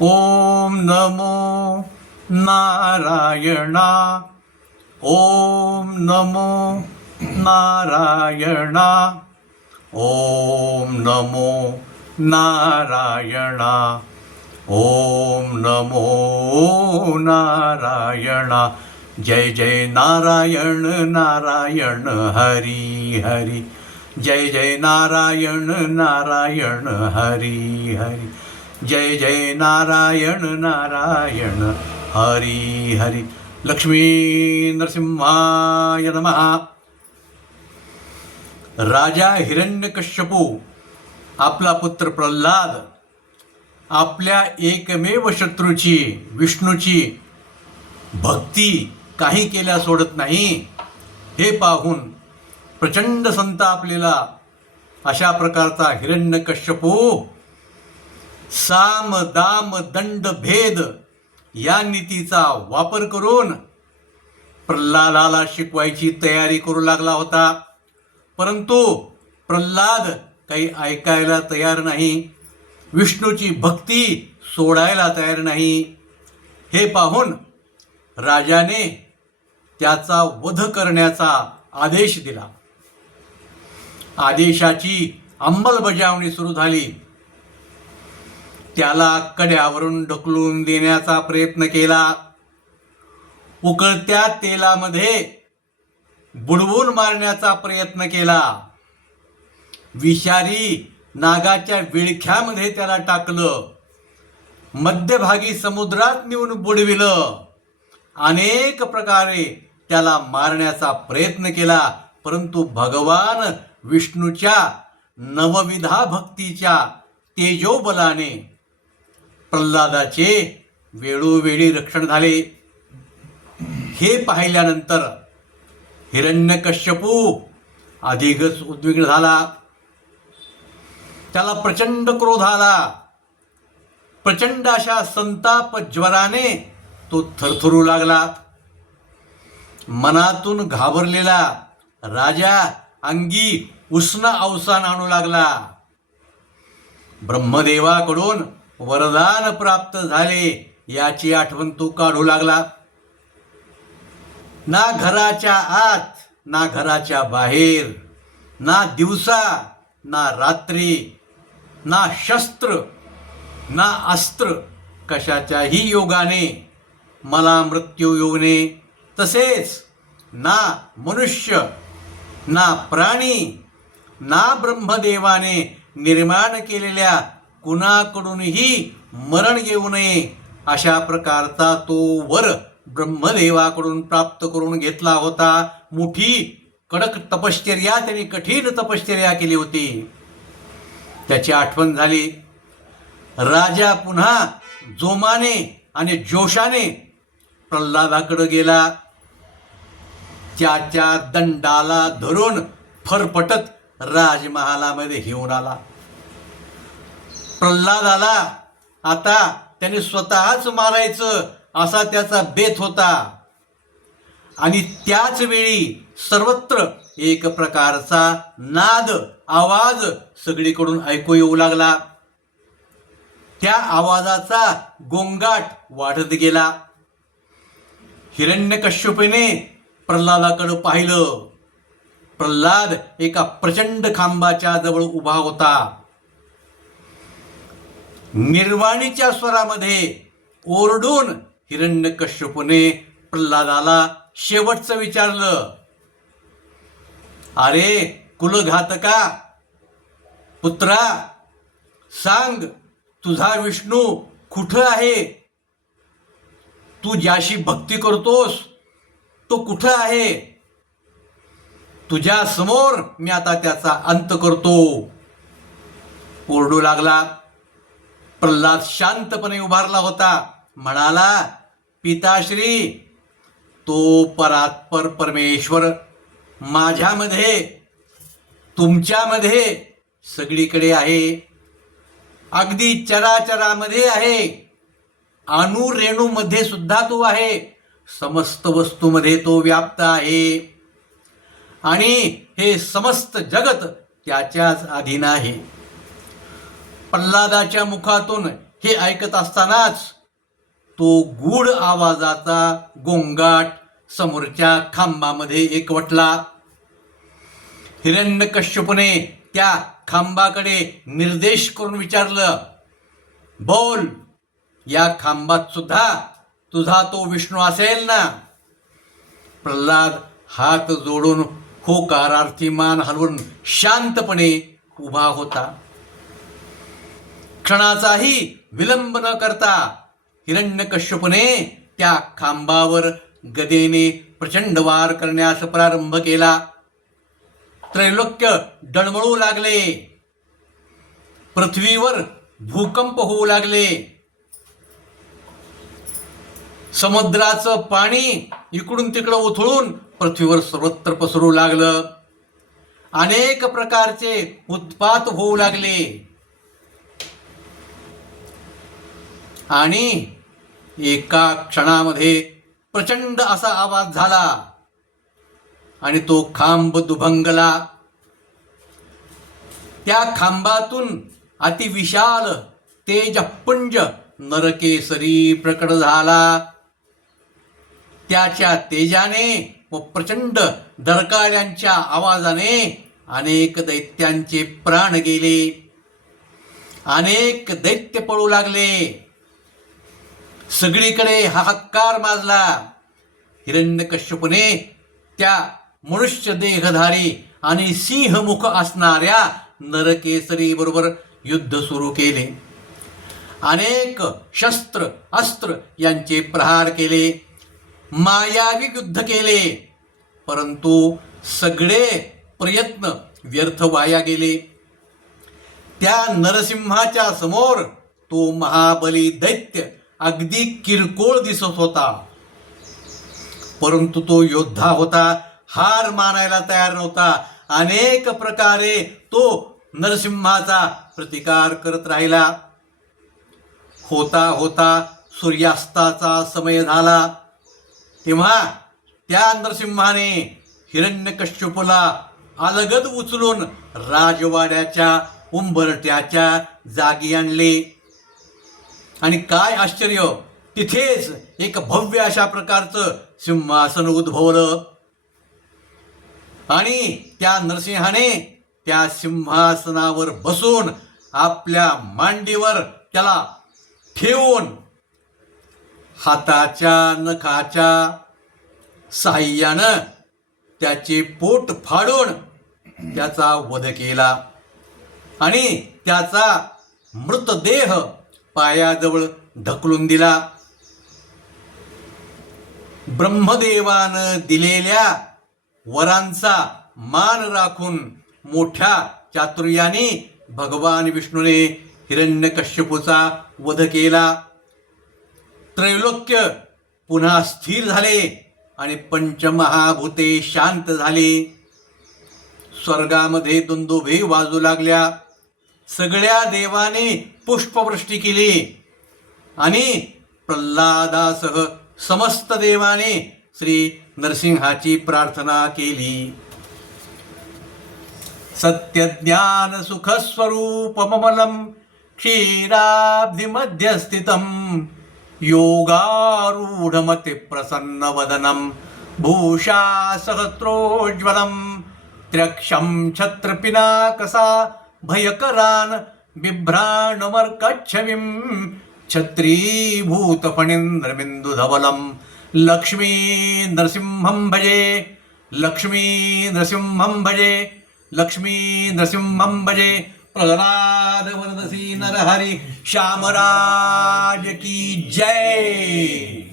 ओम नमो नारायणा. ओम नमो नारायणा. ओम नमो नारायणा. ओम नमो नारायणा. जय जय नारायण नारायण हरी हरी. जय जय नारायण नारायण हरी हरी. जय जय नारायण नारायण हरी हरी. लक्ष्मी नरसिंहाय नमः. राजा हिरण्यकश्यपू आपला पुत्र प्रल्हाद आपल्या एकमेव शत्रूची विष्णूची भक्ती काही केल्या सोडत नाही हे पाहून प्रचंड संतापलेला अशा प्रकारचा हिरण्यकश्यपू साम दाम दंड भेद या नीतीचा वापर करून प्रल्हादाला शिकवायची तयारी करू लागला होता. परंतु प्रल्हाद काही ऐकायला तयार नाही, विष्णूची भक्ती सोडायला तयार नाही. हे पाहून राजाने त्याचा वध करण्याचा आदेश दिला. आदेशाची अंमलबजावणी सुरू झाली. त्याला कड्यावरून ढकलून देण्याचा प्रयत्न केला. उकळत्या तेलामध्ये बुडवून मारण्याचा प्रयत्न केला. विषारी नागाच्या विळख्यामध्ये त्याला टाकलं. मध्यभागी समुद्रात नेऊन बुडविलं. अनेक प्रकारे त्याला मारण्याचा प्रयत्न केला. परंतु भगवान विष्णूच्या नवविधा भक्तीच्या तेजोबलाने प्रल्हादाचे वेळोवेळी रक्षण झाले. हे पाहिल्यानंतर हिरण्यकश्यपू अधिकच उद्विग्न झाला. त्याला प्रचंड क्रोध आला. प्रचंड अशा संताप ज्वराने तो थरथरू लागला. मनातून घाबरलेला राजा अंगी उष्ण अवसान आणू लागला. ब्रह्मदेवाकडून वरदान प्राप्त झाले याची आठवण तो काढू लागला. ना घराच्या आत ना घराच्या बाहेर, ना दिवसा ना रात्री, ना शस्त्र ना अस्त्र कशाच्याही योगाने मला मृत्यू येऊ नये. तसेच ना मनुष्य ना प्राणी ना ब्रह्मदेवाने निर्माण केलेल्या कुणाकडूनही मरण येऊ नये अशा प्रकारचा तो वर ब्रह्मदेवाकडून प्राप्त करून घेतला होता. मोठी कडक तपश्चर्या, त्यांनी कठीण तपश्चर्या केली होती. त्याची आठवण झाली. राजा पुन्हा जोमाने आणि जोशाने प्रल्हादाकडे गेला. त्याच्या दंडाला धरून फरफटत राजमहालामध्ये घेऊन आला. प्रल्हादाला आता त्याने स्वतःच मारायचं असा त्याचा बेत होता. आणि त्याच वेळी सर्वत्र एक प्रकारचा नाद आवाज सगळीकडून ऐकू येऊ लागला. त्या आवाजाचा गोंगाट वाढत गेला. हिरण्यकश्यपूने प्रल्हादाकडे पाहिलं. प्रल्हाद एका प्रचंड खांबाच्या जवळ उभा होता. निर्वाणीच्या स्वरामध्ये ओरडून हिरण्यकश्यपूने प्रल्हादाला शेवटचं विचारलं, अरे कुलघातका पुत्रा, सांग तुझा विष्णू कुठं आहे? तू ज्याशी भक्ती करतोस तो कुठं आहे? तुझ्या समोर मी आता त्याचा अंत करतो. ओरडू लागला. प्रल्हाद शांतपणे उभारला होता. म्हणाला, पिताश्री, तो परात्पर परमेश्वर माझ्यामध्ये तुमच्यामध्ये सगळीकडे आहे. अगदी चराचरामध्ये आहे. अणुरेणूमध्ये सुद्धा तो आहे. समस्त वस्तूमध्ये तो व्याप्त आहे. आणि हे समस्त जगत त्याच्याच अधीन आहे. प्रल्हादाच्या मुखातून हे ऐकत असतानाच तो गूढ आवाजाचा गोंगाट समोरच्या खांबामध्ये एकवटला. हिरण्यकश्यपूने त्या खांबाकडे निर्देश करून विचारलं, बोल, या खांबात सुद्धा तुझा तो विष्णू असेल ना? प्रल्हाद हात जोडून होकारार्थी मान हलवून शांतपणे उभा होता. क्षणाचाही विलंब न करता हिरण्यकश्यपूने त्या खांबावर गदेने प्रचंड वार करण्यास प्रारंभ केला. त्रैलोक्य डळमळू लागले. पृथ्वीवर भूकंप होऊ लागले. समुद्राचं पाणी इकडून तिकडं उथळून पृथ्वीवर सर्वत्र पसरू लागलं. अनेक प्रकारचे उत्पात होऊ लागले आणि एका क्षणामध्ये प्रचंड असा आवाज झाला आणि तो खांब दुभंगला. त्या खांबातून अतिविशाल तेजपुंज नरकेसरी प्रकट झाला. त्याच्या तेजाने व प्रचंड डरकाळ्यांच्या आवाजाने अनेक दैत्यांचे प्राण गेले. अनेक दैत्य पळू लागले. सगळीकडे हाहाकार माजला. हिरण्यकश्यपूने त्या मनुष्य देहधारी आणि सिंहमुख असणाऱ्या नरकेसरी बरोबर युद्ध सुरू केले. अनेक शस्त्र अस्त्र यांचे प्रहार केले. मायावी युद्ध केले. परंतु सगळे प्रयत्न व्यर्थ वाया गेले. त्या नरसिंहाच्या समोर तो महाबली दैत्य अगदी किरकोळ दिसत होता. परंतु तो योद्धा होता. हार मानायला तयार नव्हता. अनेक प्रकारे तो नरसिंहाचा प्रतिकार करत राहिला. होता होता सूर्यास्ताचा समय झाला. तेव्हा त्या नरसिंहाने हिरण्यकश्यपूला अलगद उचलून राजवाड्याच्या उंबरट्याच्या जागी आणले. आणि काय आश्चर्य, तिथेच एक भव्य अशा प्रकारचं सिंहासन उद्भवलं आणि त्या नरसिंहाने त्या सिंहासनावर बसून आपल्या मांडीवर त्याला ठेवून हाताच्या नखाच्या साह्यानं त्याचे पोट फाडून त्याचा वध केला आणि त्याचा मृतदेह पायाजवळ ढकलून दिला. ब्रह्मदेवानं दिलेल्या वरांचा मान राखून मोठ्या चातुर्याने भगवान विष्णूने हिरण्यकश्यपूचा वध केला. त्रैलोक्य पुन्हा स्थिर झाले आणि पंचमहाभूते शांत झाली. स्वर्गामध्ये दुंदुभी वाजू लागल्या. सगळ्या देवाने पुष्पवृष्टी केली आणि प्रल्हादासह समस्त देवाने श्री नरसिंहाची प्रार्थना केली. सत्यज्ञान सुखस्वरूपममलं क्षीराब्धिमध्यस्थितं योगारूढमति प्रसन्नवदनं भूषा सहस्रोज्ज्वलं त्र्यक्षं छत्रपिनाकसा भयकरान् बिभ्राणमर्कच्छविं छत्रीभूतफणीन्द्रबिन्दुधवलं लक्ष्मी नरसिंहं भजे, लक्ष्मी नरसिंहं भजे, लक्ष्मी नरसिंहं भजे. प्रहलाद वरदसी नरहरि श्यामराज की जय.